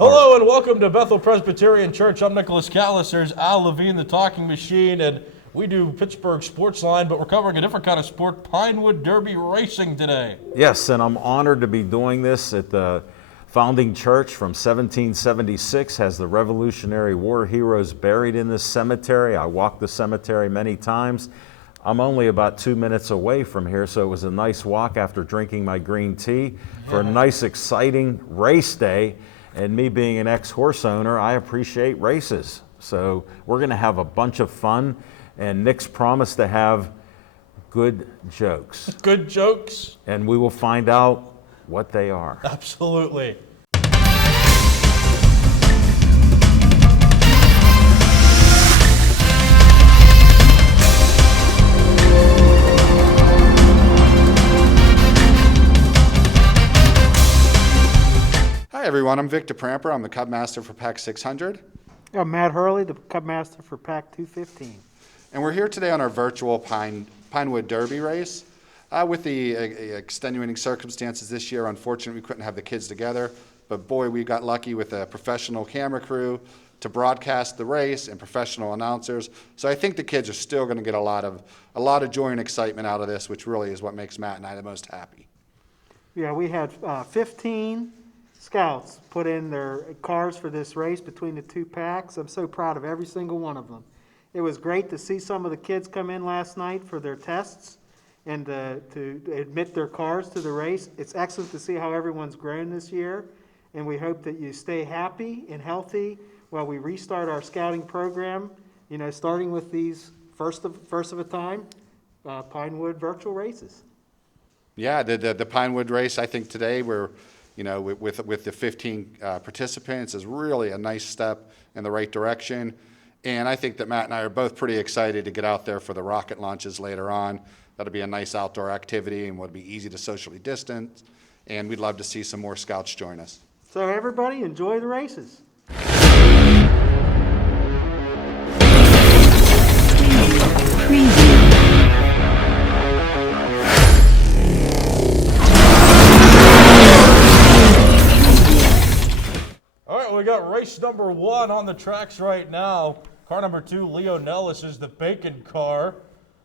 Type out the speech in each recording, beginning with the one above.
Hello and welcome to Bethel Presbyterian Church. I'm Nicholas Callis. There's Al Levine, the talking machine, and we do Pittsburgh Sports Line, but we're covering a different kind of sport, Pinewood Derby racing today. Yes, and I'm honored to be doing this at the founding church from 1776, has the Revolutionary War heroes buried in this cemetery. I walked the cemetery many times. I'm only about 2 minutes away from here, so it was a nice walk after drinking my green tea for a nice, exciting race day. And me being an ex-horse owner, I appreciate races. So we're going to have a bunch of fun, and Nick's promised to have good jokes. Good jokes? And we will find out what they are. Absolutely. Hi everyone, I'm Victor Pramper. I'm the Cub Master for Pack 600. I'm Matt Hurley, the Cub Master for Pack 215. And we're here today on our virtual Pinewood Derby race. With the extenuating circumstances this year, unfortunately we couldn't have the kids together, but boy, we got lucky with a professional camera crew to broadcast the race and professional announcers. So I think the kids are still going to get a lot of joy and excitement out of this, which really is what makes Matt and I the most happy. Yeah, we had 15 scouts put in their cars for this race between the two packs. I'm so proud of every single one of them. It was great to see some of the kids come in last night for their tests and to admit their cars to the race. It's excellent to see how everyone's grown this year, and we hope that you stay happy and healthy while we restart our scouting program, starting with these first of a time Pinewood virtual races. Yeah, the Pinewood race, I think today we're with the 15 participants is really a nice step in the right direction. And I think that Matt and I are both pretty excited to get out there for the rocket launches later on. That'll be a nice outdoor activity and would be easy to socially distance. And we'd love to see some more scouts join us. So everybody, enjoy the races. We got race number 1 on the tracks right now. Car number 2, Leo Nellis, is the bacon car.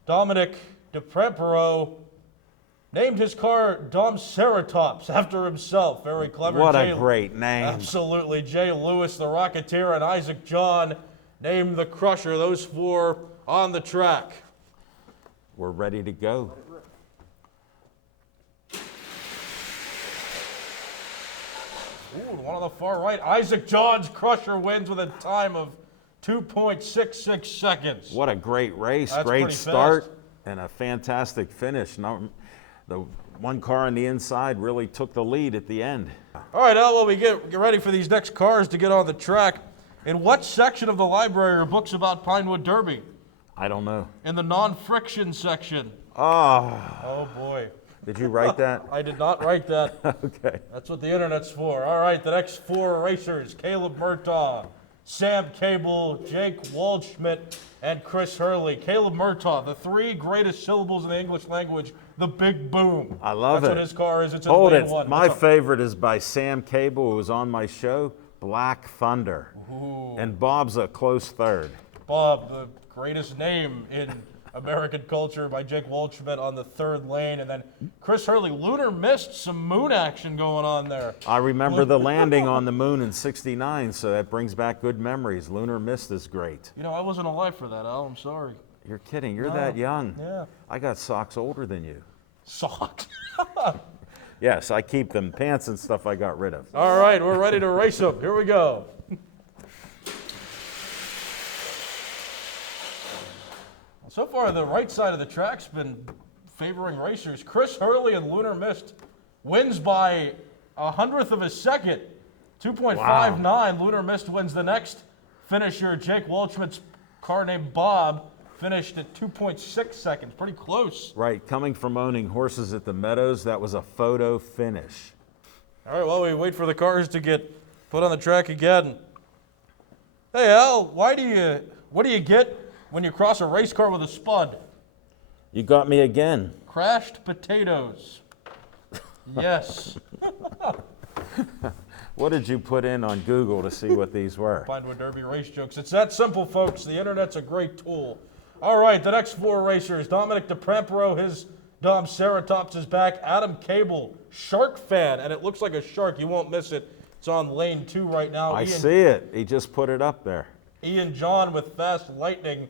Dominic DePrempero named his car Dom Ceratops after himself. Very clever. What a great name. Absolutely. Jay Lewis, the Rocketeer, and Isaac John named the Crusher. Those 4 on the track. We're ready to go. Ooh, one on the far right. Isaac John's Crusher wins with a time of 2.66 seconds. What a great race. That's great pretty start fast. And a fantastic finish. Now, the one car on the inside really took the lead at the end. All right, Al, while we get ready for these next cars to get on the track, in what section of the library are books about Pinewood Derby? I don't know. In the non-friction section. Oh, boy. did you write that? I did not write that. Okay. That's what the internet's for. All right, the next 4 racers, Caleb Murtaugh, Sam Cable, Jake Waldschmidt, and Chris Hurley. Caleb Murtaugh, the 3 greatest syllables in the English language, the big boom. I love That's it. what his car is. It's in Hold lane it. 1. My favorite is by Sam Cable, who was on my show, Black Thunder. Ooh. And Bob's a close third. Bob, the greatest name in American culture, by Jake Waldschmidt on the 3rd lane. And then Chris Hurley, Lunar Mist, some moon action going on there. I remember the landing on the moon in '69, so that brings back good memories. Lunar Mist is great. I wasn't alive for that, Al. I'm sorry. You're kidding. You're that young. Yeah. I got socks older than you. Socks. Yes, I keep them. Pants and stuff I got rid of. All right, we're ready to race them. Here we go. So far, the right side of the track's been favoring racers. Chris Hurley and Lunar Mist wins by 100th of a second, 2.59. Wow. Lunar Mist wins the next finisher. Jake Waldschmidt's car named Bob finished at 2.6 seconds. Pretty close. Right, coming from owning horses at the Meadows, that was a photo finish. All right, while we wait for the cars to get put on the track again. Hey, Al, what do you get when you cross a race car with a spud? You got me again. Crashed potatoes. Yes. What did you put in on Google to see what these were? Pinewood Derby race jokes. It's that simple, folks. The internet's a great tool. All right, the next four racers. Dominic DePrampero, his Dom Ceratops is back. Adam Cable, shark fan, and it looks like a shark. You won't miss it. It's on lane 2 right now. I see it. He just put it up there. Ian John with Fast Lightning.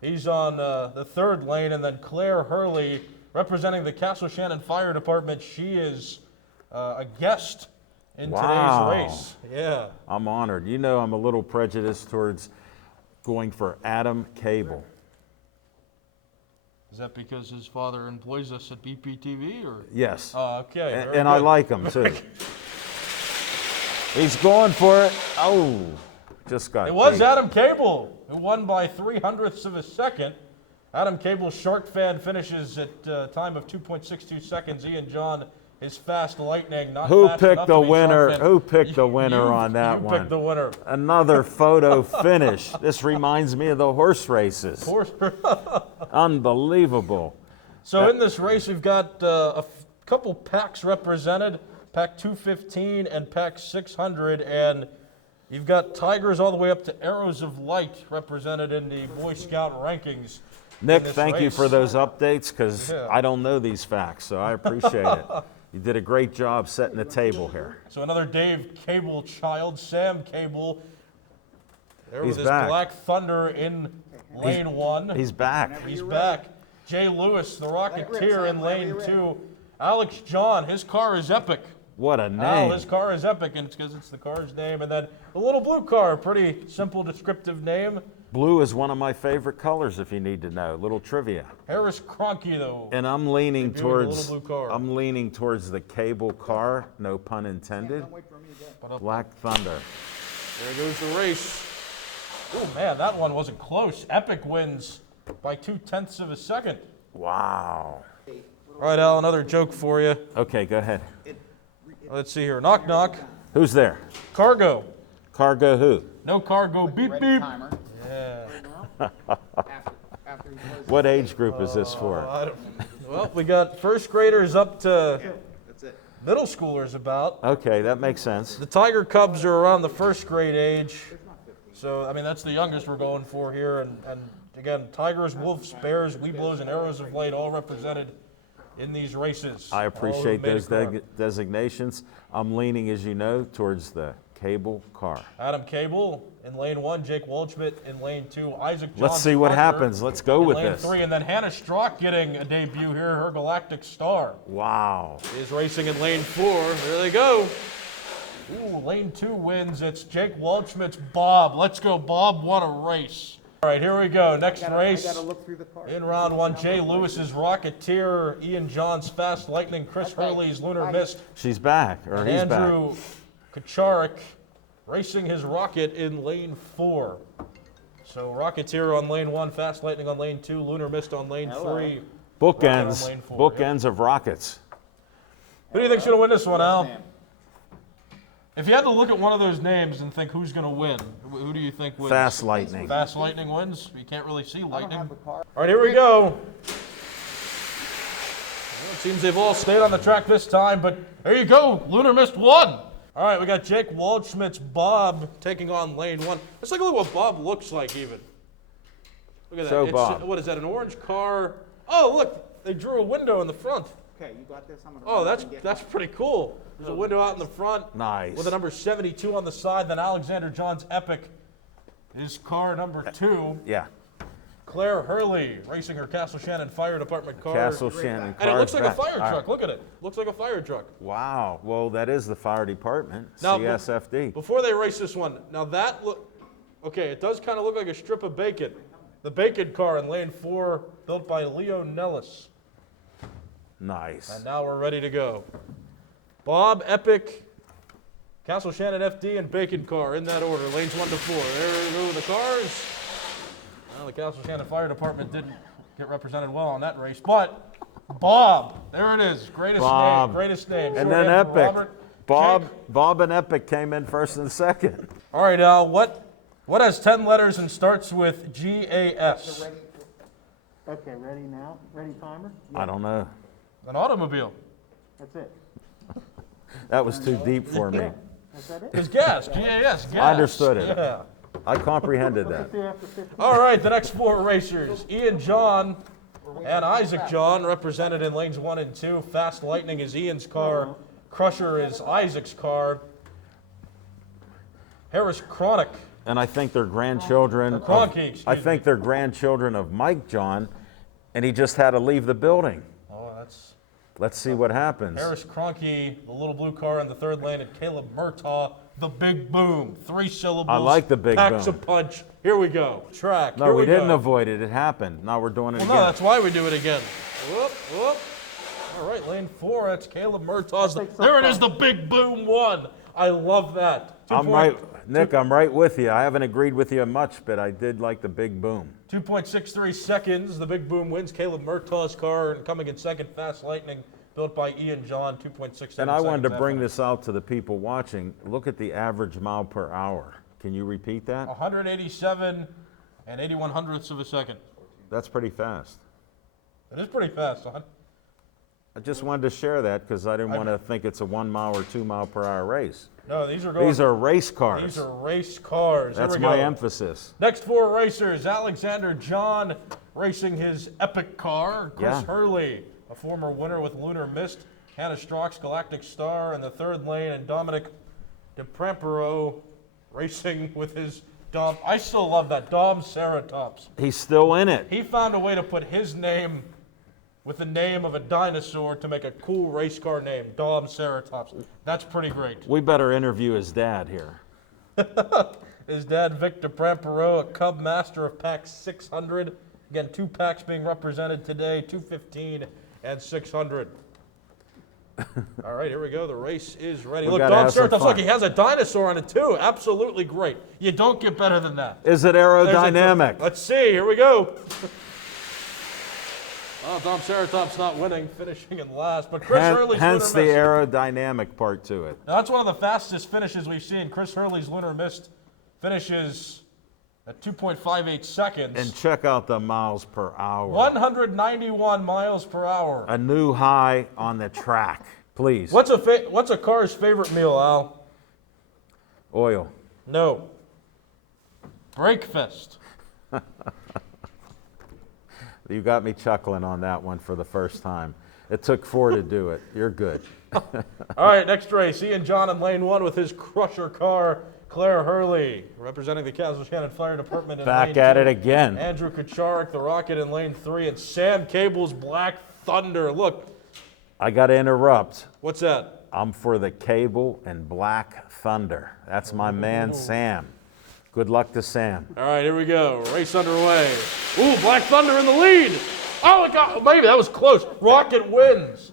He's on the 3rd lane. And then Claire Hurley, representing the Castle Shannon Fire Department. She is a guest in Wow. today's race. Yeah. I'm honored. You know I'm a little prejudiced towards going for Adam Cable. Is that because his father employs us at BPTV, or? Yes. Okay. And, very and I good. like him too. He's going for it. Oh, just got It was beat. Adam Cable who won by 0.03 of a second. Adam Cable, Shark Fan, finishes at a time of 2.62 seconds. Ian John is Fast Lightning. Not Who fast picked enough the to be Shark winner? Fan. Who picked the winner You- on that you one? picked the winner. Another photo finish. This reminds me of the horse races. Of course. Unbelievable. So in this race, we've got couple packs represented, pack 215 and pack 600, and you've got Tigers all the way up to Arrows of Light represented in the Boy Scout rankings. Nick, in this thank you race. for those updates because Yeah. I don't know these facts, so I appreciate it. You did a great job setting the table here. So another Dave Cable child, Sam Cable, there He's with his back. Black Thunder in lane 1. He's back. He's back. Jay Lewis, the Rocketeer, in lane 2. Alex John, his car is epic. What a Al, name. his car is epic, and it's because it's the car's name. And then the little blue car, pretty simple descriptive name. Blue is one of my favorite colors if you need to know. Little trivia. Harris Cronky, though. And I'm leaning Debuting the towards little blue car. I'm leaning towards the Cable car, no pun intended. Black Thunder. There goes the race. Oh, man, that one wasn't close. Epic wins by 0.2 of a second. Wow. All right, Al, another joke for you. Okay, go ahead. Let's see here. Knock, knock. Who's there? Cargo. Cargo who? No cargo. Beep, beep. Timer. Yeah. After he closes. What age group is this for? I don't- Well, we got first graders up to That's it. middle schoolers about. Okay, that makes sense. The Tiger Cubs are around the first grade age. So, I mean, that's the youngest we're going for here. And again, Tigers, Wolves, Bears, Weeblos, and Arrows of Light all represented in these races. I All who appreciate made a those car. designations. I'm leaning, as you know, towards the Cable car. Adam Cable in lane 1, Jake Waldschmidt in lane 2, Isaac John Let's see what Parker happens. Let's go in with lane this. 3, and then Hannah Strock getting a debut here. Her Galactic Star Wow. is racing in lane 4. There they go. Ooh, lane 2 wins. It's Jake Waldschmidt's Bob. Let's go, Bob. What a race. All right, here we go. Next I race. gotta look through the car. In round 1, Jay Lewis's Rocketeer, Ian John's Fast Lightning, Chris Hurley's Lunar Mist, She's back, or and he's Andrew back. Kacharik racing his Rocket in lane 4. So Rocketeer on lane 1, Fast Lightning on lane 2, Lunar Mist on lane 3. Bookends, lane 4, bookends of rockets. Who do you think's going to win this one, Al? If you had to look at one of those names and think who's going to win, who do you think wins? Fast Lightning. Fast Lightning wins? You can't really see I don't lightning. have the car. All right, here we go. Well, it seems they've all stayed on the track this time, but there you go. Lunar Mist won. All right, we got Jake Waldschmidt's Bob taking on lane 1. Let's take a look at what Bob looks like even. Look at that. Show It's, Bob. what is that, an orange car? Oh, look, they drew a window in the front. Okay, you got this? I'm gonna Oh, run and get that's pretty cool. There's a window out in the front. Nice. With a number 72 on the side. Then Alexander John's Epic is car number 2. Yeah, Claire Hurley racing her Castle Shannon Fire Department car. Castle Shannon. And it looks car's like a back. fire All right. truck. Look at it. Looks like a fire truck. Wow. Well, that is the fire department, Now, CSFD. Before they race this one, now that look, okay, it does kind of look like a strip of bacon. The bacon car in lane 4, built by Leo Nellis. Nice. And now we're ready to go. Bob, Epic, Castle Shannon FD, and Bacon Car in that order, lanes 1 to 4. There go the cars. Well, the Castle Shannon Fire Department didn't get represented well on that race, but Bob, there it is, greatest Bob. name, greatest name. And Short then name for Epic. Robert. Jake. Bob and Epic came in first and second. All right, Al, what has 10 letters and starts with GAS? Okay, ready now? Ready timer? I don't know. An automobile. That's it. That was too deep for me. Is that it? It's gas. Yes, gas. I understood it. Yeah. I comprehended that. Two after 15. All right, the next four racers, Ian John and Isaac John, represented in lanes 1 and 2. Fast Lightning is Ian's car. Crusher is Isaac's car. Harris Chronic. And I think they're grandchildren. Kroenke, excuse I me. think they're grandchildren of Mike John, and he just had to leave the building. Oh, that's Let's see what happens. Harris Kroenke, the little blue car in the third lane, and Caleb Murtaugh, the Big Boom. 3 syllables. I like the Big Packs Boom. a punch. Here we go. Track. No, Here we didn't go. avoid it. It happened. Now we're doing it Well, again. no, that's why we do it again. Whoop, whoop. All right, lane 4. That's Caleb Murtaugh's. There it is, the Big Boom 1. I love that. I'm right, Nick. I'm right with you. I haven't agreed with you much, but I did like the Big Boom. 2.63 seconds. The Big Boom wins. Caleb Murtaugh's car, and coming in second, Fast Lightning, built by Ian John. 2.67. And I wanted to seconds bring after. this out to the people watching. Look at the average mile per hour. Can you repeat that? 187 and 81 hundredths of a second. That's pretty fast. It is pretty fast, huh? I just wanted to share that because I didn't want to think it's a 1 mile or 2 mile per hour race. No, these are going. These are race cars. These are race cars. That's Here we my go. emphasis. Next four racers: Alexander John racing his epic car. Chris Yeah. Hurley, a former winner with Lunar Mist. Hannah Strox, Galactic Star in the third lane, and Dominic DePrempero racing with his Dom. I still love that Dom Ceratops. He's still in it. He found a way to put his name with the name of a dinosaur to make a cool race car name, Dom Ceratops. That's pretty great. We better interview his dad here. His dad, Vic DePrempero, a Cub Master of Pack 600. Again, 2 packs being represented today, 215 and 600. All right, here we go. The race is ready. We Look, gotta Dom have some Ceratops, look, fun. he has a dinosaur on it too. Absolutely great. You don't get better than that. Is it There's a- aerodynamic? Let's see. Here we go. Well, Dom Ceratop's not winning, finishing in last, but Chris Hurley's Hence the Lunar Mist. aerodynamic part to it. Now, that's one of the fastest finishes we've seen. Chris Hurley's Lunar Mist finishes at 2.58 seconds. And check out the miles per hour. 191 miles per hour. A new high on the track. Please. What's a car's favorite meal, Al? Oil. No. Breakfast. You got me chuckling on that one for the first time. It took 4 to do it. You're good. All right, next race. Ian John in lane 1 with his Crusher car. Claire Hurley representing the Castle Shannon Fire Department in Back lane at 2. it again. Andrew Kucharik, the Rocket in lane 3, and Sam Cable's Black Thunder. Look, I got to interrupt. what's that? I'm for the Cable and Black Thunder. That's my man, Sam. Good luck to Sam. All right, here we go. Race underway. Ooh, Black Thunder in the lead. Oh, it got, maybe that was close. Rocket wins.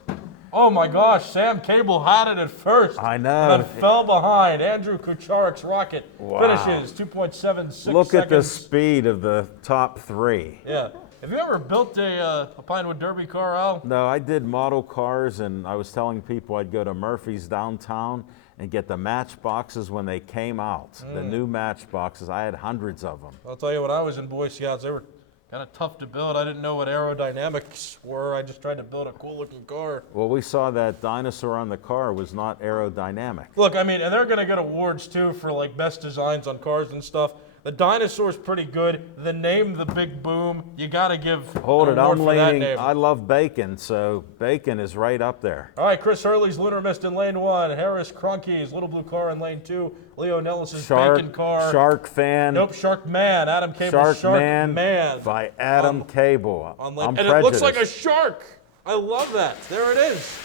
Oh my gosh, Sam Cable had it at first. I know. And then fell behind. Andrew Kucharik's Rocket Wow. finishes 2.76 Look at the seconds. speed of the top 3. Yeah. Have you ever built a Pinewood Derby car, Al? No, I did model cars, and I was telling people I'd go to Murphy's downtown and get the matchboxes when they came out. The new matchboxes. I had hundreds of them. I'll tell you, when I was in Boy Scouts, they were kind of tough to build. I didn't know what aerodynamics were. I just tried to build a cool-looking car. Well, we saw that dinosaur on the car was not aerodynamic. Look, I mean, and they're going to get awards, too, for, like, best designs on cars and stuff. The dinosaur's pretty good. The name, the Big Boom, you got to give Hold an it, award I'm for that leaning. name. I love bacon, so bacon is right up there. All right, Chris Hurley's Lunar Mist in lane 1. Harris Kroenke's Little Blue Car in lane 2. Leo Nellis's Bacon Car. Shark Fan. Nope, Shark Man. Adam Cable's Shark Man, Man. by Adam Cable. On lane, I'm and it looks like a prejudiced. shark. I love that. There it is.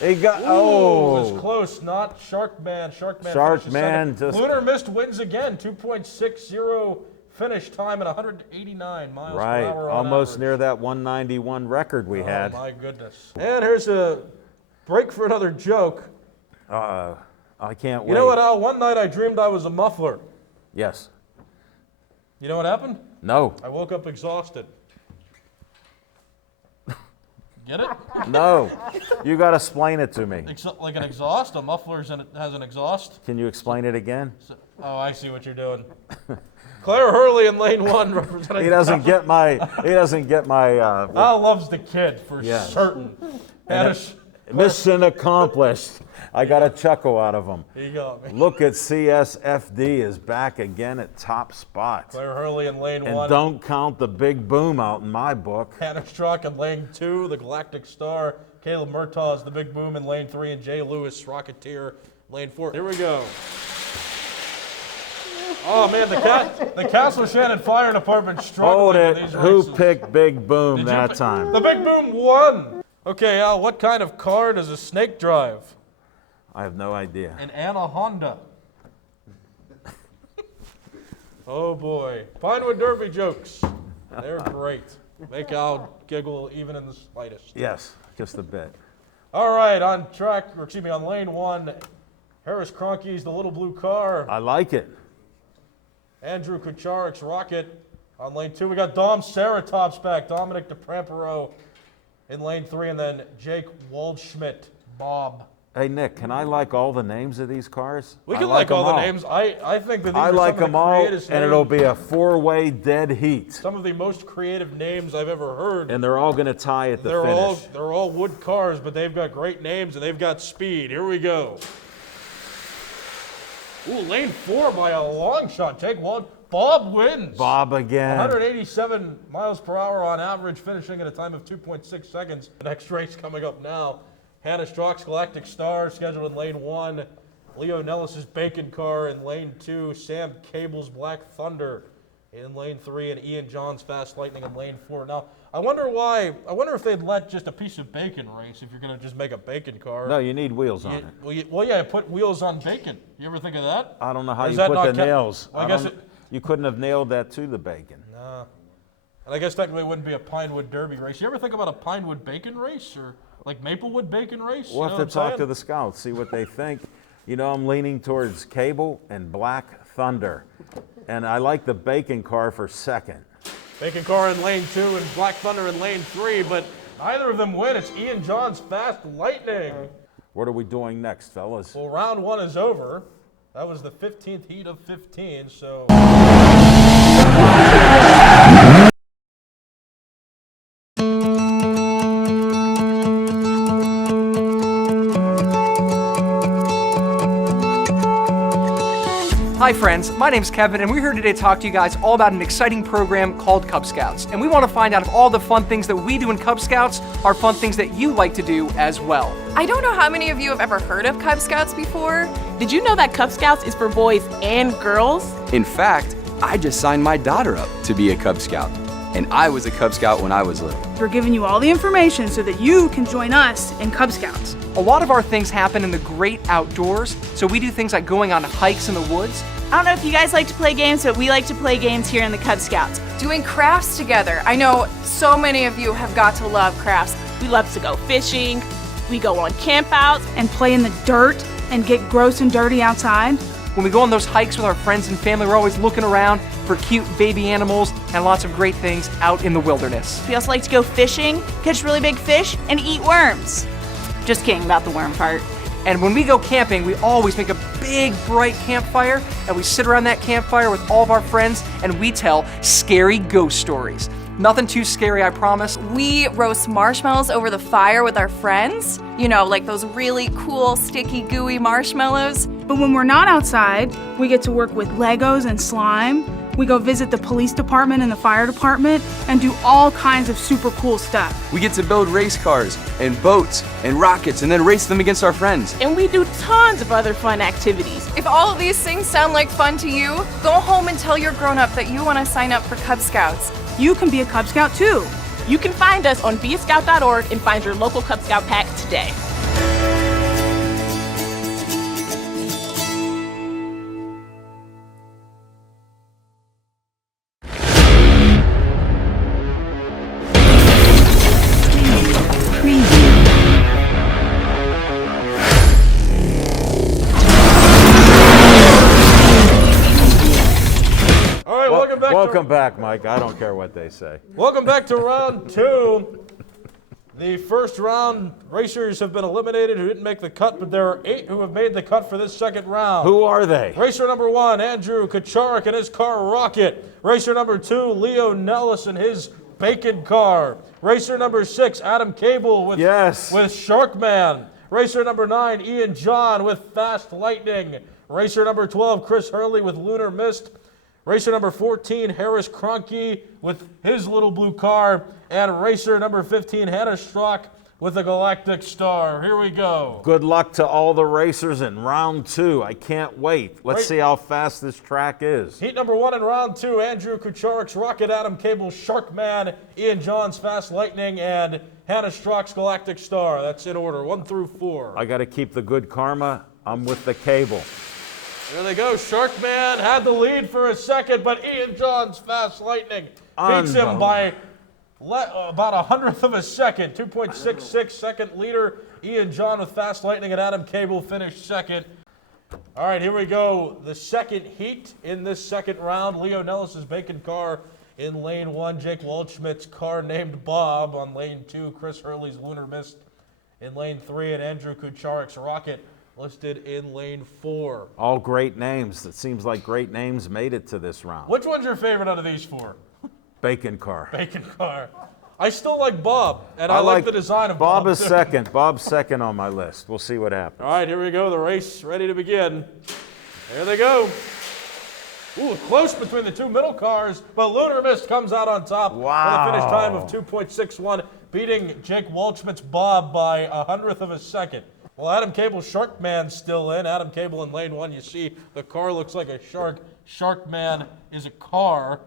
He got, Ooh, it was oh, close. Not Shark Man. Shark Man. Shark finishes Man second. just- Lunar Mist wins again. 2.60 finish time at 189 miles right, per hour on almost average. near that 191 record we had. Oh my goodness. And here's a break for another joke. I can't wait. You know what, Al? One night I dreamed I was a muffler. Yes. You know what happened? No. I woke up exhausted. Get it? No. You got to explain it to me. Like an exhaust? A muffler has an exhaust? Can you explain it again? Oh, I see what you're doing. Claire Hurley in lane 1 representing. He doesn't get my. Al loves the kid for Yes. certain. And Hannah, Mission accomplished. I got a chuckle out of them. He got me. Look at CSFD is back again at top spot. Claire Hurley in lane And 1. don't count the big boom out in my book. Hannah Strzok in lane 2. The Galactic Star. Caleb Murtaugh, the Big Boom in lane 3. And Jay Lewis, Rocketeer, lane 4. Here we go. Oh, man, the Castle Shannon Fire Department Hold struggling it. with these Who races. picked Big Boom Did you that pick- time? The Big Boom won. Okay, Al, what kind of car does a snake drive? I have no idea. An Anna Honda. Oh boy. Pinewood Derby jokes. They're great. Make Al giggle even in the slightest. Yes, just a bit. All right, on lane 1, Harris Cronky's The Little Blue Car. I like it. Andrew Kucharik's Rocket. On lane 2, we got Dom Ceratops back. Dominic DePrampero in lane 3, and then Jake Waldschmidt, Bob. Hey, Nick, can I like all the names of these cars? We I can like all them the names. I think that these I are like some of them the all, creativest and it'll names- be a four-way dead heat. some of the most creative names I've ever heard. And they're all going to tie at the They're finish. all wood cars, but they've got great names and they've got speed. Here we go. Ooh, lane 4 by a long shot. Jake Wald. Bob wins. Bob again. 187 miles per hour on average, finishing at a time of 2.6 seconds. The next race coming up now. Hannah Strzok's Galactic Star scheduled in lane 1. Leo Nellis's Bacon Car in lane 2. Sam Cable's Black Thunder in lane 3, and Ian John's Fast Lightning in lane 4. Now, I wonder if they'd let just a piece of bacon race if you're going to just make a bacon car. No, you need wheels on You- it. well, yeah, put wheels on bacon. You ever think of that? I don't know how Or you is that put not the ca- nails. Well, I guess don't- You couldn't have nailed that to the bacon. And I guess technically it wouldn't be a Pinewood Derby race. You ever think about a Pinewood bacon race or like Maplewood bacon race? We'll You know have what to talk I'm to the scouts, see what they think. You know, I'm leaning towards Cable and Black Thunder. And I like the bacon car for second. Bacon Car in lane 2 and Black Thunder in lane 3, but neither of them win. It's Ian John's Fast Lightning. What are we doing next, fellas? Well, round 1 is over. That was the 15th heat of 15, so... Hi friends, my name's Kevin and we're here today to talk to you guys all about an exciting program called Cub Scouts. And we want to find out if all the fun things that we do in Cub Scouts are fun things that you like to do as well. I don't know how many of you have ever heard of Cub Scouts before. Did you know that Cub Scouts is for boys and girls? In fact, I just signed my daughter up to be a Cub Scout. And I was a Cub Scout when I was little. We're giving you all the information so that you can join us in Cub Scouts. A lot of our things happen in the great outdoors, so we do things like going on hikes in the woods. I don't know if you guys like to play games, but we like to play games here in the Cub Scouts. Doing crafts together. I know so many of you have got to love crafts. We love to go fishing, we go on campouts, And play in the dirt and get gross and dirty outside. When we go on those hikes with our friends and family, we're always looking around for cute baby animals and lots of great things out in the wilderness. we also like to go fishing, catch really big fish, and eat worms. Just kidding about the worm part. And when we go camping, we always make a big, bright campfire, and we sit around that campfire with all of our friends, and we tell scary ghost stories. Nothing too scary, I promise. We roast marshmallows over the fire with our friends. You know, like those really cool, sticky, gooey marshmallows. But when we're not outside, we get to work with Legos and slime. We go visit the police department and the fire department and do all kinds of super cool stuff. We get to build race cars and boats and rockets and then race them against our friends. And we do tons of other fun activities. If all of these things sound like fun to you, go home and tell your grown-up that you want to sign up for Cub Scouts. You can be a Cub Scout too. You can find us on beascout.org and find your local Cub Scout pack today. All right, welcome back. Welcome back, Mike. I don't care what they say. Welcome back to round 2. The first round racers have been eliminated who didn't make the cut, but there are 8 who have made the cut for this second round. Who are they? Racer number 1, Andrew Kucharik and his car Rocket. Racer number 2, Leo Nellis and his Bacon Car. Racer number 6, Adam Cable with, Yes. with Sharkman. Racer number 9, Ian John with Fast Lightning. Racer number 12, Chris Hurley with Lunar Mist. Racer number 14, Harris Cronky with his little blue car. And racer number 15, Hannah Strock with the Galactic Star. Here we go. Good luck to all the racers in round 2. I can't wait. Let's Right. see how fast this track is. Heat number 1 in round 2, Andrew Kucharik's Rocket, Adam Cable's Sharkman, Ian John's Fast Lightning, and Hannah Strock's Galactic Star. That's in order, 1 through 4. I got to keep the good karma. I'm with the Cable. There they go. Sharkman had the lead for a second, but Ian John's Fast Lightning beats him by about 100th of a second. 2.66 second leader. Ian John with Fast Lightning and Adam Cable finished second. All right, here we go. The second heat in this second round. Leo Nellis's Bacon Car in lane 1. Jake Waldschmidt's car named Bob on lane 2. Chris Hurley's Lunar Mist in lane 3. And Andrew Kucharik's Rocket listed in lane 4. All great names. It seems like great names made it to this round. Which one's your favorite out of these 4? Bacon Car. Bacon Car. I still like Bob, and I like the design of Bob. Bob is too. second. Bob's second on my list. We'll see what happens. All right, here we go. The race ready to begin. There they go. Ooh, close between the two middle cars, but Lunar Mist comes out on top with a finish time of 2.61, beating Jake Waldschmidt's Bob by 100th of a second. Well, Adam Cable's Sharkman's still in. Adam Cable in lane 1. You see the car looks like a shark. Sharkman is a car.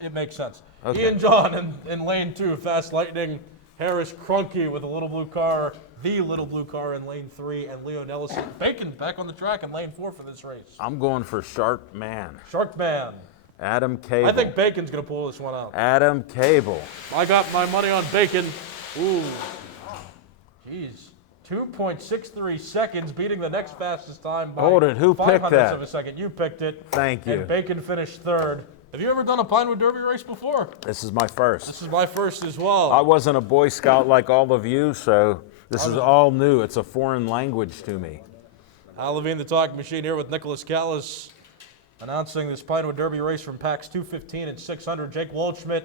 It makes sense. Okay. Ian John in lane 2. Fast Lightning. Harris Cronky with a little blue car. The little blue car in lane 3. And Leo Nellison. Bacon back on the track in lane 4 for this race. I'm going for Sharkman. Sharkman. Adam Cable. I think Bacon's going to pull this one out. Adam Cable. I got my money on Bacon. Ooh. Jeez. 2.63 seconds, beating the next fastest time by Hold it. Who 5 picked hundredths that? of a second. You picked it. Thank you. And Bacon finished third. Have you ever done a Pinewood Derby race before? This is my first. This is my first as well. I wasn't a Boy Scout like all of you, so this is all new. It's a foreign language to me. Al Levine, the talking machine, here with Nicholas Callis, announcing this Pinewood Derby race from packs 215 and 600. Jake Waldschmidt.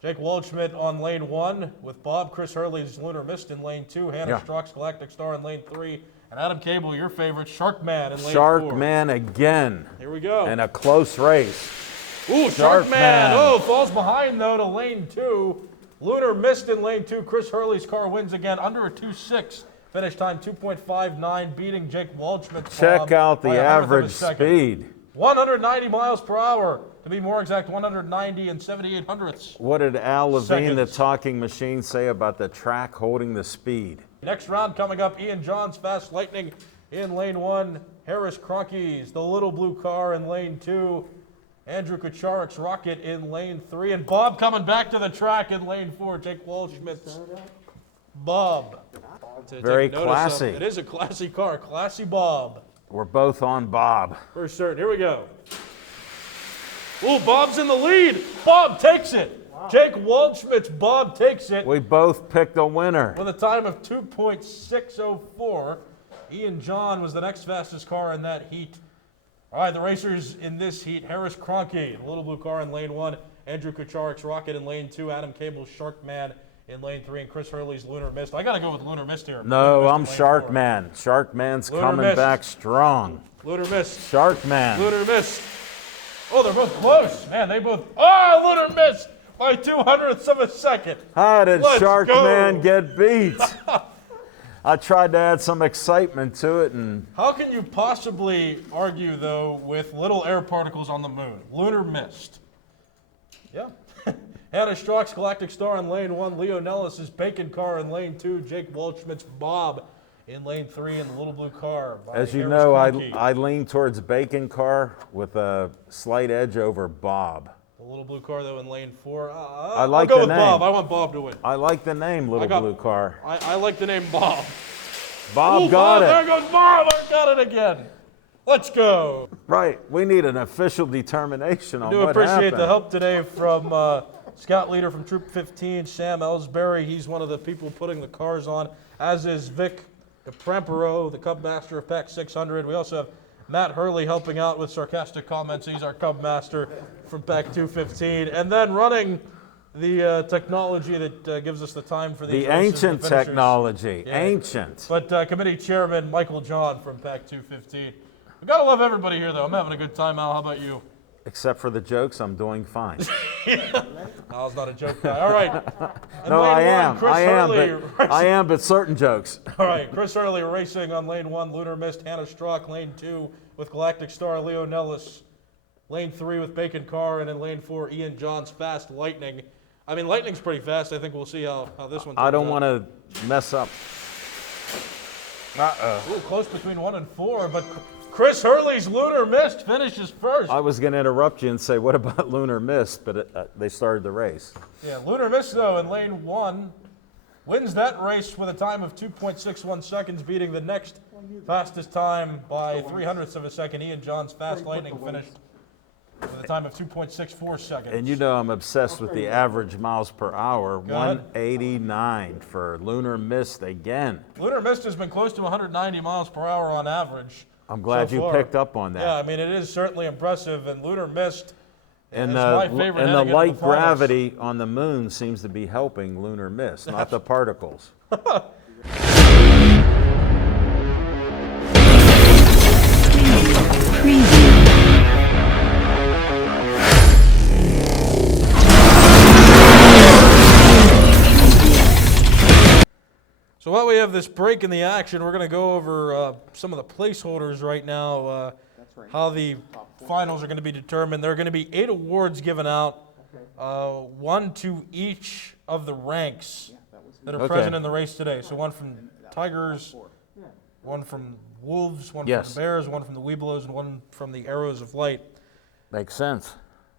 Jake Waldschmidt on lane 1 with Bob. Chris Hurley's Lunar Mist in lane 2. Hannah Strock's Galactic Star in lane 3. And Adam Cable, your favorite, Sharkman in lane 4. Sharkman again. Here we go. And a close race. Ooh, Sharkman. Sharkman. Oh, falls behind, though, to lane 2. Lunar Mist in lane 2. Chris Hurley's car wins again under a 2.6. Finish time 2.59, beating Jake Waldschmidt's Check Bob out by the 100th of a average second. speed. 190 miles per hour. To be more exact, 190 and 78 hundredths. What did Al Levine, the Seconds. talking machine, say about the track holding the speed? Next round coming up, Ian John's Fast Lightning in lane 1. Harris Cronky's The Little Blue Car in lane 2. Andrew Kucharik's Rocket in lane 3. And Bob coming back to the track in lane 4. Jake Waldschmidt's Bob. To Very take notice of. classy. It is a classy car. Classy Bob. We're both on Bob. For certain. Here we go. Ooh, Bob's in the lead. Bob takes it. Jake Waldschmidt's Bob takes it We both picked a winner. with a time of 2.604. Ian John was the next fastest car in that heat. All right, the racers in this heat, Harris Cronky, the Little Blue Car in lane 1. Andrew Kucharik's Rocket in lane 2. Adam Cable's Sharkman in lane 3. And Chris Hurley's Lunar Mist. I got to go with Lunar Mist here. No, Lunar I'm Mist in lane 4. Sharkman. Sharkman's Lunar coming Mist. back strong. Lunar Mist. Sharkman. Lunar Mist. Oh, they're both close. Man, they both. Oh, Lunar Mist by 200ths of a second. How did Let's Sharkman go. get beat? I tried to add some excitement to it, and How can you possibly argue, though, with little air particles on the moon? Lunar Mist. Yeah. Hannah Strock's Galactic Star in lane 1. Leo Nellis's Bacon Car in lane 2. Jake Waldschmidt's Bob in lane 3. And the Little Blue Car by as you Harris know, Cronky. I lean towards Bacon Car with a slight edge over Bob. The Little Blue Car, though, in lane 4. I like I'll go the with name. Bob. I want Bob to win. I like the name Little Blue Car. I like the name Bob. Bob Ooh, got Bob, it. There goes Bob. I got it again. Let's go. Right, we need an official determination on I do what appreciate happened. the help today from Scout Leader from Troop 15, Sam Ellsbury. He's one of the people putting the cars on, as is Vic DePrempero, the Cub Master of Pack 600. We also have Matt Hurley helping out with sarcastic comments. He's our Cub Master from Pack 215. And then running the technology that gives us the time for these The races, ancient the finishers. technology, Yeah. ancient. But Committee Chairman Michael John from Pack 215. We gotta love everybody here, though. I'm having a good time, Al. How about you? Except for the jokes, I'm doing fine. Al's not a joke guy. All right. And No, lane I one, am. Chris I am, Hurley but I am, but certain jokes. All right, Chris Hurley racing on lane 1, Lunar Mist, Hannah Strock, lane 2 with Galactic Star, Leo Nellis, lane 3 with Bacon Car, and in lane 4, Ian Johns, Fast Lightning. I mean, Lightning's pretty fast. I think we'll see how this one turns I don't out. want to mess up. Ooh, close between 1 and 4, but Chris Hurley's Lunar Mist finishes first. I was going to interrupt you and say, what about Lunar Mist? But they started the race. Yeah, Lunar Mist, though, in lane 1, wins that race with a time of 2.61 seconds, beating the next fastest time by 0.03 of a second. Ian Johns' Fast Lightning finished with a time of 2.64 seconds. And you know I'm obsessed with the average miles per hour. Go ahead. 189 for Lunar Mist again. Lunar Mist has been close to 190 miles per hour on average. I'm glad so you far. picked up on that. Yeah, I mean, it is certainly impressive, and Lunar Mist And is the, my favorite and the heading into light the finals. gravity on the moon seems to be helping Lunar Mist, not the particles. So while we have this break in the action, we're going to go over some of the placeholders right now, how the finals are going to be determined. There are going to be 8 awards given out, 1 to each of the ranks that are Okay. present in the race today. So 1 from Tigers, 1 from Wolves, 1 Yes. from Bears, 1 from the Webelos, and 1 from the Arrows of Light. Makes sense.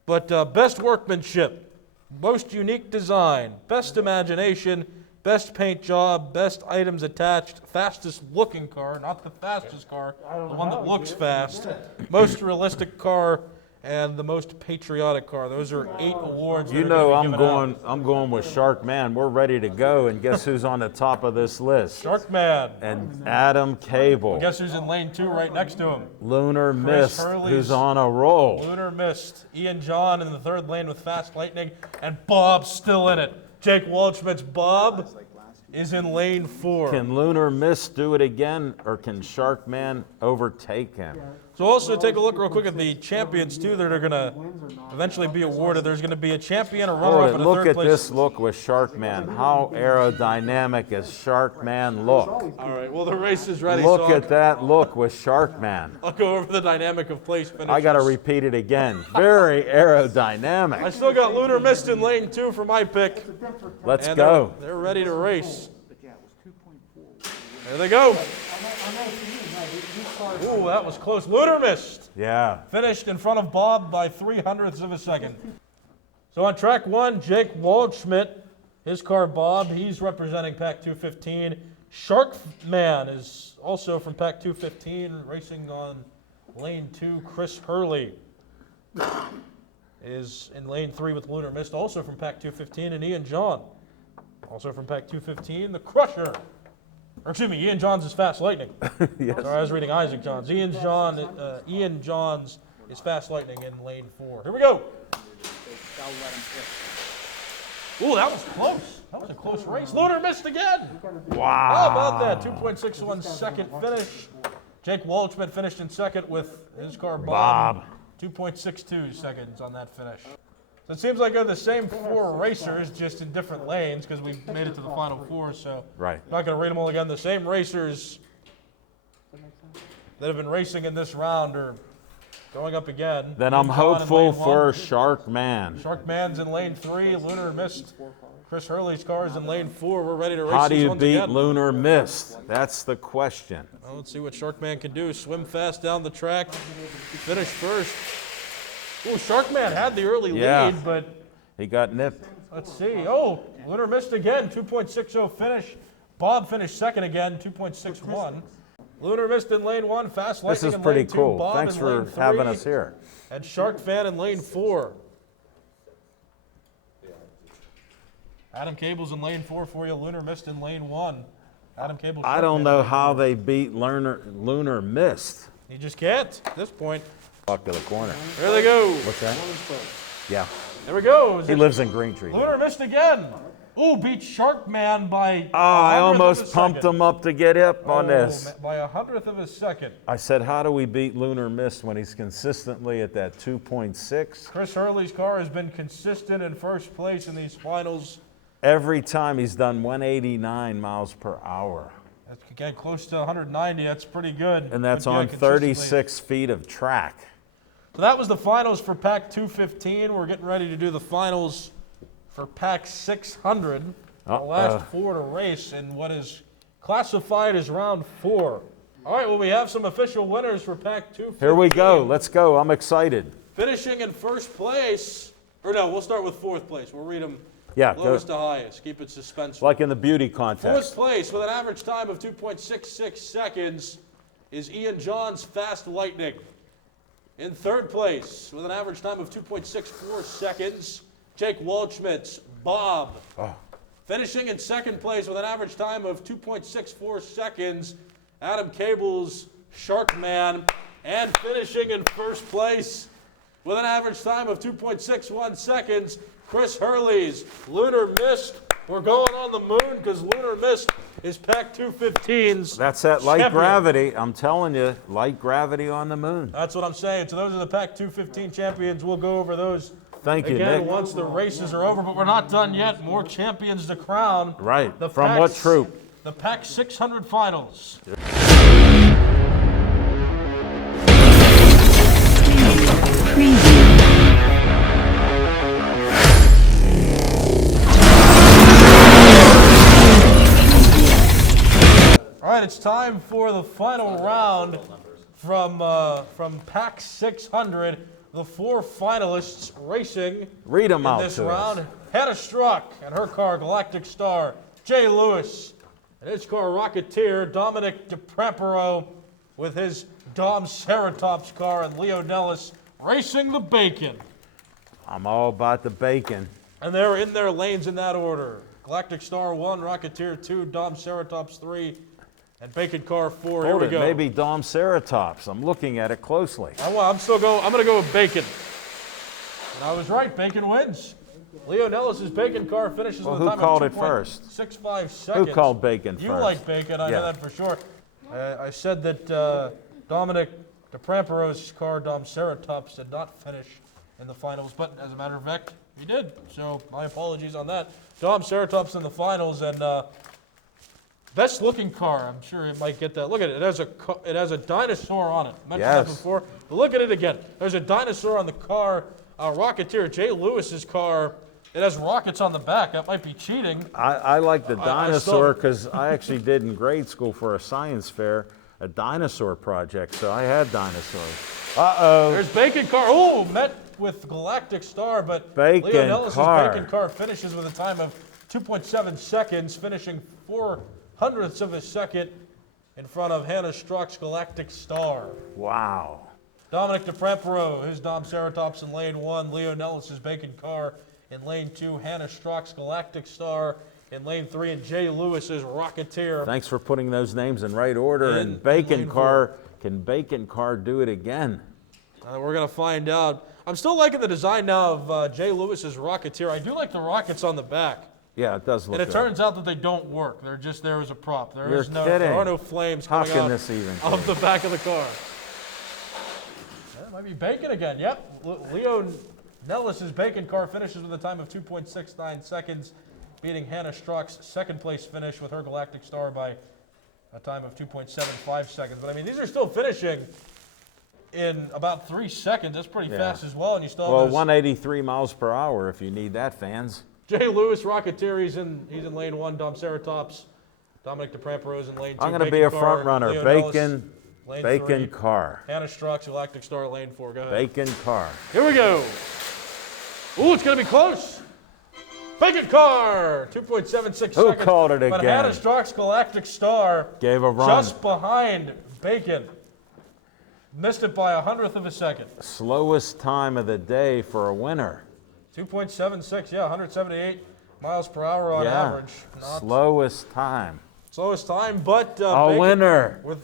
But best workmanship, most unique design, best imagination, best paint job, best items attached, fastest looking car, not the fastest car, the one that looks fast, most realistic car, and the most patriotic car. Those are 8 awards. You that are know gonna be given out. I'm going with Shark Man. We're ready to go, and guess who's on the top of this list? Sharkman. And Adam Cable. Guess who's in lane 2 right next to him? Lunar Chris Mist, Hurley's who's on a roll. Lunar Mist. Ian John in the 3rd lane with Fast Lightning, and Bob's still in it. Jake Waldschmidt's Bob is in lane 4. Can Lunar Mist do it again, or can Shark Man overtake him? So also take a look real quick at the champions too that are going to eventually be awarded. There's going to be a champion, a runner-up, and a Look third at place. this look with Shark Man. How aerodynamic is Shark Man look? All right, well the race is ready. Look so at that look with Shark Man. I'll go over the dynamic of place finishes. I got to repeat it again. Very aerodynamic. I still got Lunar Mist in lane 2 for my pick. Let's And go. They're ready to race. There they go. Ooh, that was close. Lunar Mist Yeah. finished in front of Bob by 0.03 of a second. So on track 1, Jake Waldschmidt, his car Bob, he's representing Pack 215. Sharkman is also from Pack 215, racing on lane 2. Chris Hurley is in lane 3 with Lunar Mist, also from Pack 215, and Ian John, also from Pack 215, the Crusher. Or excuse me, Ian Johns is Fast Lightning. Yes. Sorry, I was reading Isaac Johns. Ian Johns is Fast Lightning in lane 4. Here we go. Ooh, that was close. That was a close race. Lunar Mist again. Wow. How about that? 2.61 second finish. Jake Waldschmidt finished in second with his car Bob. 2.62 seconds on that finish. So it seems like they're the same 4 racers, just in different lanes, because we made it to the final 4. So Right. I'm not going to read them all again. The same racers that have been racing in this round are going up again. Then Ian I'm John in hopeful lane for 1. Shark Man. Sharkman's in lane 3. Lunar Mist. Chris Hurley's car is in lane 4. We're ready to race How do these you ones beat again. Lunar Mist? That's the question. Well, let's see what Sharkman can do. Swim fast down the track. Finish first. Ooh, Sharkman had the early Yeah. lead, but He got nipped. let's see. Oh, Lunar Mist again. 2.60 finish. Bob finished second again. 2.61. Lunar Mist in lane 1. Fast Lightning This is in pretty lane 2. cool. Bob Thanks in for lane 3. having us here. And Shark Fan in lane 4. Adam Cable's in lane 4 for you. Lunar Mist in lane 1. Adam Cable. I don't know how they beat Lunar Mist. You just can't at this point. Walk to the corner. There they go. What's that? Yeah. There we go. He lives in Green Tree. Lunar missed again. Ooh, beat Sharkman by Oh, I 100th of a almost pumped second. him up to get up on this. By 100th of a second. I said, how do we beat Lunar Mist when he's consistently at that 2.6? Chris Hurley's car has been consistent in first place in these finals. Every time he's done 189 miles per hour. That's again close to 190. That's pretty good. And that's But, yeah, on consistently. 36 feet of track. So that was the finals for Pack 215. We're getting ready to do the finals for Pack 600. The last four to race in what is classified as round 4. All right, well, we have some official winners for Pack 215. Here we go. Let's go. I'm excited. Finishing in first place, or no, we'll start with fourth place. We'll read them Yeah, go. lowest to highest. Keep it suspenseful. Like in the beauty Fourth contest. place with an average time of 2.66 seconds is Ian Johns Fast Lightning. In third place with an average time of 2.64 seconds, Jake Waldschmidt's Bob. Finishing in second place with an average time of 2.64 seconds, Adam Cable's Sharkman. And finishing in first place with an average time of 2.61 seconds, Chris Hurley's Lunar Mist. We're going on the moon because Lunar Mist is Pack 215's That's that light champion. gravity. I'm telling you, light gravity on the moon. That's what I'm saying. So those are the Pack 215 champions. We'll go over those Thank you, again Nick. once the races are over, but we're not done yet. More champions to crown. Right. The From Pack what s- troop? The Pack 600 finals. All right, it's time for the final round from Pack 600. The 4 finalists racing Read them in out this to round. us. Hannah Struck and her car, Galactic Star. Jay Lewis and his car, Rocketeer. Dominic DePrempero with his Dom Ceratops car, and Leo Nellis racing the Bacon. I'm all about the bacon. And they're in their lanes in that order. Galactic Star 1, Rocketeer 2, Dom Ceratops 3, and Bacon Car 4. Here Hold we it, go. maybe Dom Ceratops. I'm looking at it closely. I'm going to go with Bacon. And I was right. Bacon wins. Leo Nellis' Bacon Car finishes Well, with a who time called of it first? 2.65 seconds. Who called Bacon You first? like Bacon. I know Yeah. that for sure. I said that Dominic DePrampero's car, Dom Ceratops, did not finish in the finals, but as a matter of fact, he did. So my apologies on that. Dom Ceratops in the finals, and best looking car. I'm sure you might get that. Look at it. It has a dinosaur on it. I mentioned that Yes. before. But look at it again. There's a dinosaur on the car. Rocketeer, Jay Lewis's car. It has rockets on the back. That might be cheating. I like the I dinosaur still- because I actually did in grade school for a science fair a dinosaur project, so I had dinosaurs. Uh-oh. There's Bacon Car. Oh, met with Galactic Star, but Bacon Leo Nellis' Car. Bacon Car finishes with a time of 2.7 seconds, finishing 400ths of a second in front of Hannah Struck's Galactic Star. Wow. Dominic DePrempero, his Dom Ceratops in lane 1. Leo Nellis' Bacon Car in lane 2. Hannah Struck's Galactic Star in lane 3. And Jay Lewis's Rocketeer. Thanks for putting those names in right order. In And Bacon lane Car, can Bacon Car do it again? We're going to find out. I'm still liking the design now of Jay Lewis's Rocketeer. I do like the rockets on the back. Yeah, it does look And it good. turns out that they don't work. They're just there as a prop. There You're is no, kidding. there are no flames How coming can out this even of the back of the car. That might be Bacon again. Yep. Leo Nellis' Bacon Car finishes with a time of 2.69 seconds, beating Hannah Struck's second place finish with her Galactic Star by a time of 2.75 seconds. But I mean, these are still finishing in about 3 seconds. That's pretty Yeah. fast as well. And you still have Well, those 183 miles per hour if you need that, fans. Jay Lewis, Rocketeer, he's in lane 1. Dom Ceratops, Dominic DePrampero's in lane 2. I'm going to Bacon be a Car, front runner. Leo Nellis, Bacon, lane Bacon 3. Car. Hannah Struck's Galactic Star, lane 4. Go ahead. Bacon Car. Here we go. Ooh, it's going to be close. Bacon Car, 2.76 seconds. Who called it But again? Hannah Struck's Galactic Star Gave a run. just behind Bacon. Missed it by 100th of a second. Slowest time of the day for a winner. 2.76, yeah, 178 miles per hour on Yeah. average. Not Slowest time. slowest time, but A winner. We're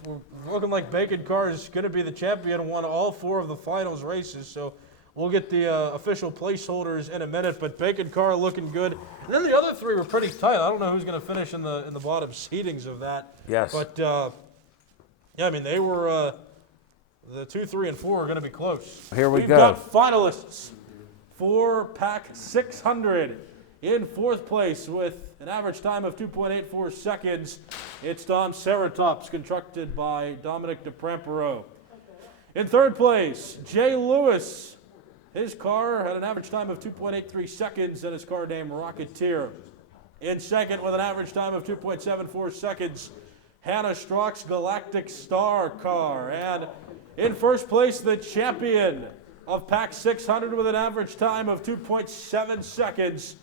looking like Bacon Car is going to be the champion and won all 4 of the finals races. So we'll get the official placeholders in a minute, but Bacon Car looking good. And then the other 3 were pretty tight. I don't know who's going to finish in the bottom seedings of that. Yes. But yeah, I mean they were the 2, 3, and 4 are going to be close. Here we We've go. got finalists for Pack 600 in 4th place with an average time of 2.84 seconds. It's Dom Ceratops, constructed by Dominic DePrempero. In 3rd place, Jay Lewis. His car had an average time of 2.83 seconds, and his car named Rocketeer. In 2nd, with an average time of 2.74 seconds, Hannah Strock's Galactic Star car. And in 1st place, the champion of Pack 600 with an average time of 2.7 seconds,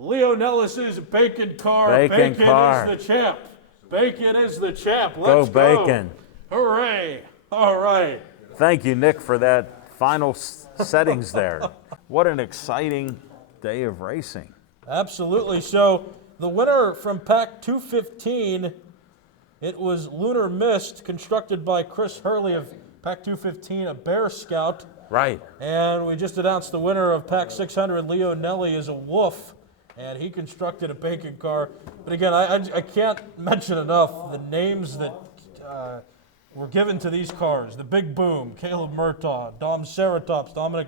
Leo Nellis's Bacon Car. Bacon Car. Is the champ. Bacon is the champ. Go Let's go. Bacon. Hooray. All right. Thank you, Nick, for that final settings there. What an exciting day of racing. Absolutely. So the winner from Pack 215, it was Lunar Mist, constructed by Chris Hurley of Pack 215, a Bear Scout. Right. And we just announced the winner of Pack 600, Leo Nelly, is a Wolf, and he constructed a Bacon Car. But again, I can't mention enough the names that were given to these cars. The Big Boom, Caleb Murtaugh, Dom Ceratops, Dominic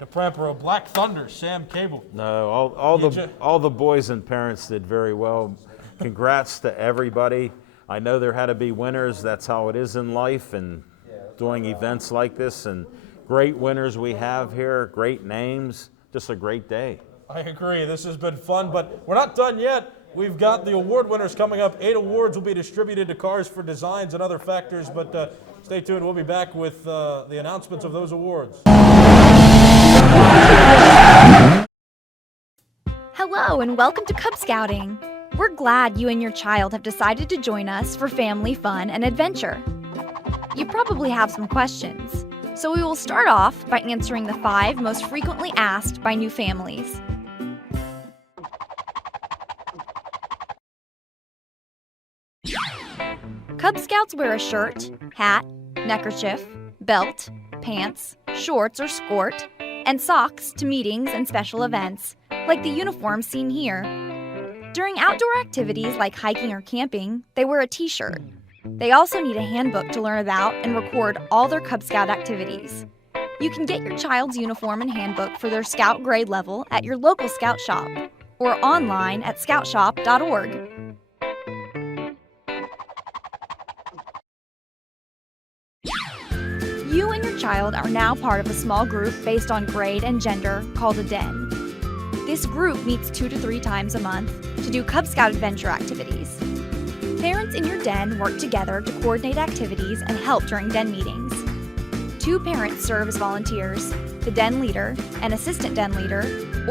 DePrempero, Black Thunder, Sam Cable. No, all the boys and parents did very well. Congrats to everybody. I know there had to be winners. That's how it is in life and doing events like this. And great winners we have here, great names, just a great day. I agree. This has been fun, but we're not done yet. We've got the award winners coming up. 8 awards will be distributed to Cars for Designs and other factors, but stay tuned. We'll be back with the announcements of those awards. Hello and welcome to Cub Scouting. We're glad you and your child have decided to join us for family fun and adventure. You probably have some questions, so we will start off by answering the 5 most frequently asked by new families. Cub Scouts wear a shirt, hat, neckerchief, belt, pants, shorts or skirt, and socks to meetings and special events, like the uniform seen here. During outdoor activities like hiking or camping, they wear a t-shirt. They also need a handbook to learn about and record all their Cub Scout activities. You can get your child's uniform and handbook for their Scout grade level at your local Scout shop or online at scoutshop.org. You and your child are now part of a small group based on grade and gender called a den. This group meets 2 to 3 times a month to do Cub Scout adventure activities. Parents in your den work together to coordinate activities and help during den meetings. 2 parents serve as volunteers, the den leader and assistant den leader,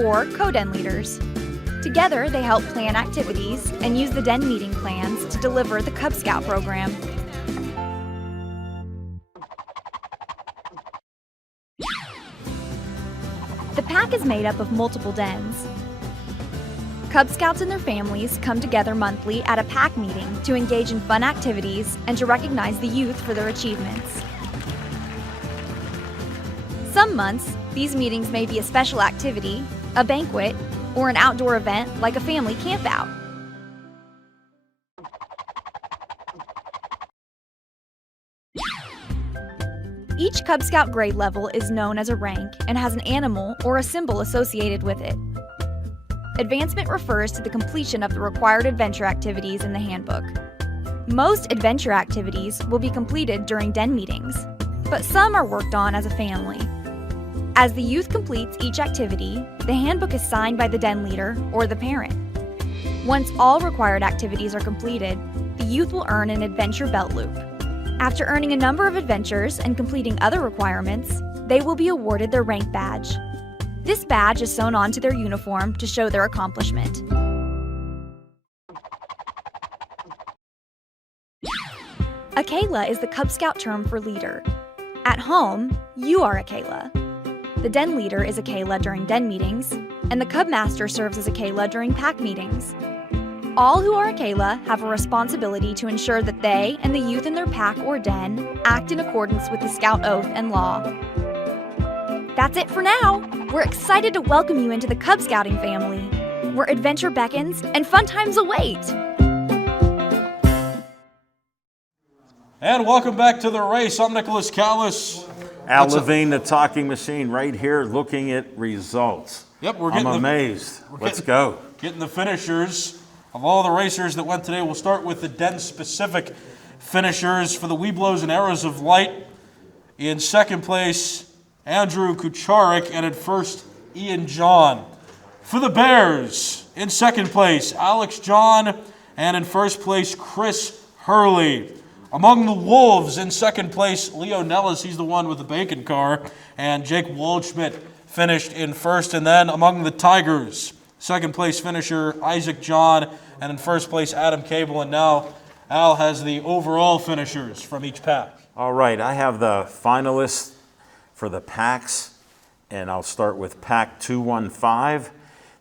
or co-den leaders. Together, they help plan activities and use the den meeting plans to deliver the Cub Scout program. The pack is made up of multiple dens. Cub Scouts and their families come together monthly at a pack meeting to engage in fun activities and to recognize the youth for their achievements. Some months, these meetings may be a special activity, a banquet, or an outdoor event like a family campout. Each Cub Scout grade level is known as a rank and has an animal or a symbol associated with it. Advancement refers to the completion of the required adventure activities in the handbook. Most adventure activities will be completed during den meetings, but some are worked on as a family. As the youth completes each activity, the handbook is signed by the den leader or the parent. Once all required activities are completed, the youth will earn an adventure belt loop. After earning a number of adventures and completing other requirements, they will be awarded their rank badge. This badge is sewn onto their uniform to show their accomplishment. A Kayla is the Cub Scout term for leader. At home, you are a Kayla. The den leader is a Kayla during den meetings, and the Cub Master serves as a Kayla during pack meetings. All who are a Kayla have a responsibility to ensure that they and the youth in their pack or den act in accordance with the Scout oath and law. That's it for now. We're excited to welcome you into the Cub Scouting family, where adventure beckons and fun times await. And welcome back to the race. I'm Nicholas Callis. Al Levine, the talking machine, right here looking at results. Yep, we're I'm getting amazed. Let's go. Getting the finishers of all the racers that went today. We'll start with the den-specific finishers for the Webelos and Arrows of Light. In second place, Andrew Kucharik, and in first, Ian John. For the Bears, in second place, Alex John, and in first place, Chris Hurley. Among the Wolves, in second place, Leo Nellis, he's the one with the bacon car, and Jake Waldschmidt finished in first. And then among the Tigers, second place finisher Isaac John, and in first place Adam Cable. And now Al has the overall finishers from each pack. All right, I have the finalists for the packs, and I'll start with pack 215.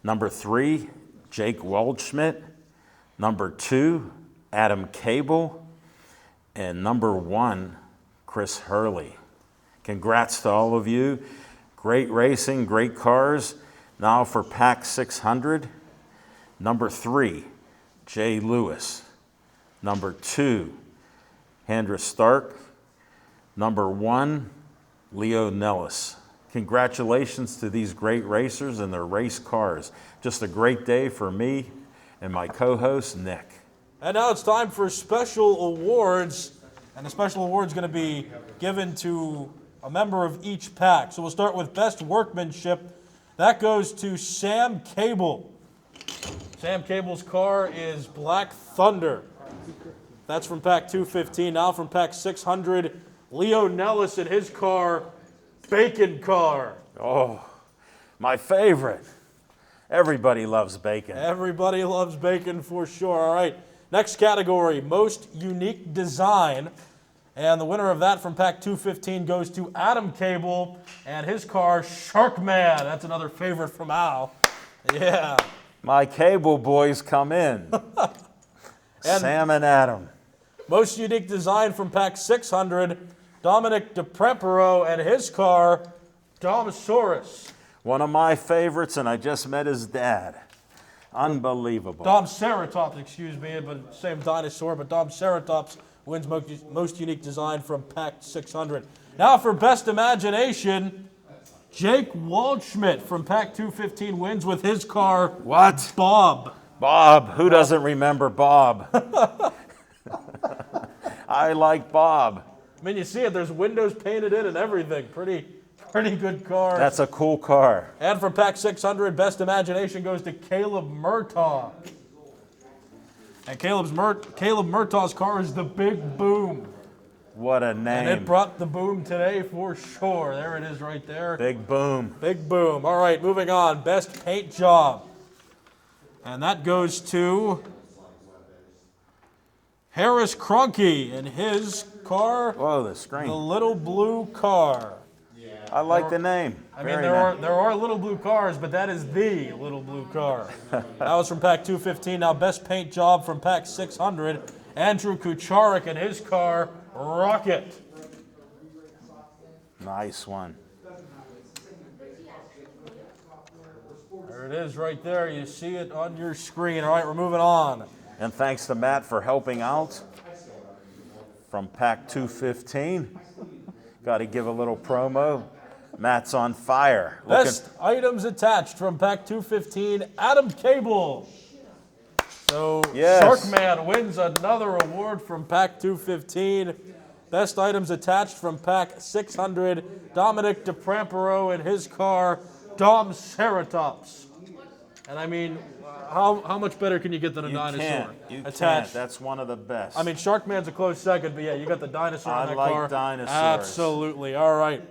Number 3, Jake Waldschmidt. Number 2, Adam Cable. And number 1, Chris Hurley. Congrats to all of you. Great racing, great cars. Now for pack 600, number 3, Jay Lewis. Number 2, Handra Stark. Number 1, Leo Nellis. Congratulations to these great racers and their race cars. Just a great day for me and my co-host, Nick. And now it's time for special awards. And the special award is going to be given to a member of each pack. So we'll start with Best Workmanship. That goes to Sam Cable. Sam Cable's car is Black Thunder. That's from pack 215. Now from pack 600, Leo Nellis and his car, Bacon Car. Oh, my favorite. Everybody loves bacon. Everybody loves bacon for sure. All right, next category, Most Unique Design. And the winner of that from pack 215 goes to Adam Cable and his car, Sharkman. That's another favorite from Al. Yeah. My Cable boys come in. Sam and Adam. Most Unique Design from pack 600, Dominic DePrempero and his car, Domsaurus. One of my favorites, and I just met his dad. Unbelievable. Domceratops, excuse me, but same dinosaur, but Domceratops wins Most Unique Design from pack 600. Now for Best Imagination, Jake Waldschmidt from pack 215 wins with his car, What? Bob. Bob. Who doesn't remember Bob? I like Bob. I mean, you see it, there's windows painted in and everything. Pretty good car. That's a cool car. And from pack 600, Best Imagination goes to Caleb Murtaugh. And Caleb Murtaugh's car is the Big Boom. What a name. And it brought the boom today for sure. There it is right there. Big Boom. Big Boom. All right, moving on. Best Paint Job. And that goes to Harris Cronky and his car, Whoa, the screen. the Little Blue Car. I like the name. I mean, Very there nice. are little blue cars, but that is the Little Blue Car. That was from pack 215. Now, Best Paint Job from pack 600, Andrew Kucharik and his car, Rocket. Nice one. There it is right there. You see it on your screen. All right, we're moving on. And thanks to Matt for helping out from pack 215. Got to give a little promo. Matt's on fire. Best items attached from pack 215, Adam Cable. So Yes. Sharkman wins another award from pack 215. Best items attached from pack 600, Dominic DePrempero and his car, Domceratops. And I mean, how much better can you get than a dinosaur You attached? can't. That's one of the best. I mean, Sharkman's a close second, but yeah, you got the dinosaur I on that like car. dinosaurs. Absolutely. All right.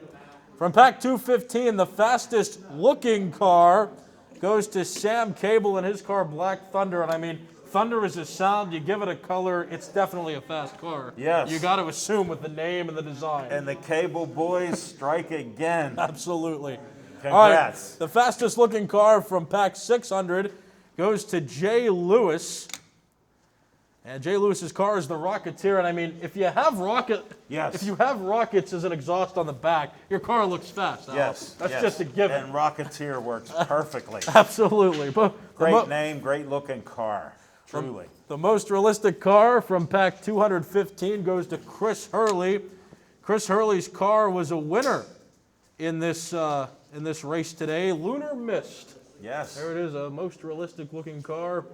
From pack 215, the fastest looking car goes to Sam Cable and his car, Black Thunder. And I mean, Thunder is a sound. You give it a color, it's definitely a fast car. Yes. You got to assume with the name and the design. And the Cable boys strike again. Absolutely. Congrats. All right. The fastest looking car from pack 600 goes to Jay Lewis And Jay Lewis's car is the Rocketeer, and I mean, if you have rockets as an exhaust on the back, your car looks fast. Now, Yes. that's yes. just a given. And Rocketeer works perfectly. Absolutely. But Great name, great looking car. Truly. the most realistic car from pack 215 goes to Chris Hurley. Chris Hurley's car was a winner in this race today. Lunar Mist. Yes. There it is, a most realistic looking car.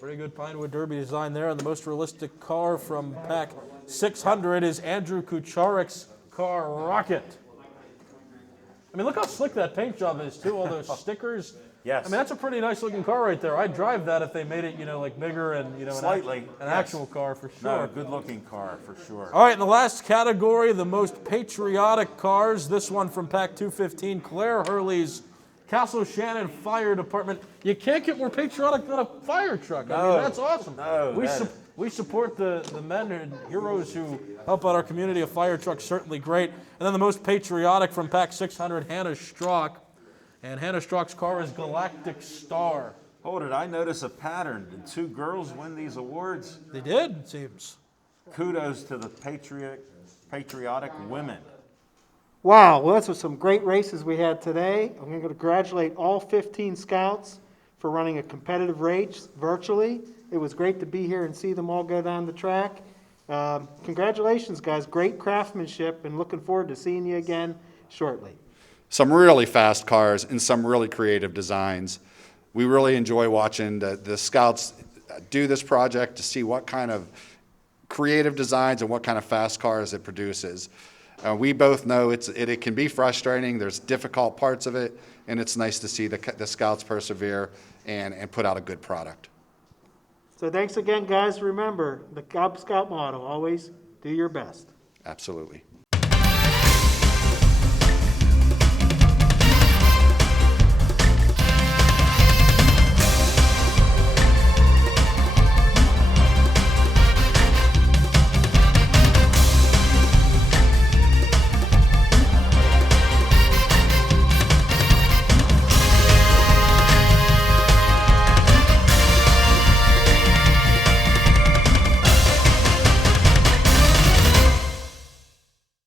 Pretty good Pinewood Derby design there. And the most realistic car from pack 600 is Andrew Kucharek's car, Rocket. I mean, look how slick that paint job is, too. All those stickers. Yes. I mean, that's a pretty nice looking car right there. I'd drive that if they made it, like bigger and, Slightly. an Yes. actual car for sure. No, good looking car for sure. All right, in the last category, the most patriotic cars. This one from pack 215, Claire Hurley's Castle Shannon Fire Department. You can't get more patriotic than a fire truck. I mean, that's awesome. No, We support the men and heroes who help out our community. A fire truck's certainly great. And then the most patriotic from pack 600, Hannah Strock. And Hannah Strock's car is Galactic Star. Hold it, I notice a pattern. Did two girls win these awards? They did, it seems. Kudos to the patriotic women. Wow, well, those are some great races we had today. I'm going to congratulate all 15 scouts for running a competitive race virtually. It was great to be here and see them all go down the track. Congratulations, guys. Great craftsmanship, and looking forward to seeing you again shortly. Some really fast cars and some really creative designs. We really enjoy watching the scouts do this project to see what kind of creative designs and what kind of fast cars it produces. We both know it can be frustrating. There's difficult parts of it, and it's nice to see the scouts persevere and put out a good product. So thanks again, guys. Remember, the Cub Scout motto, always do your best. Absolutely.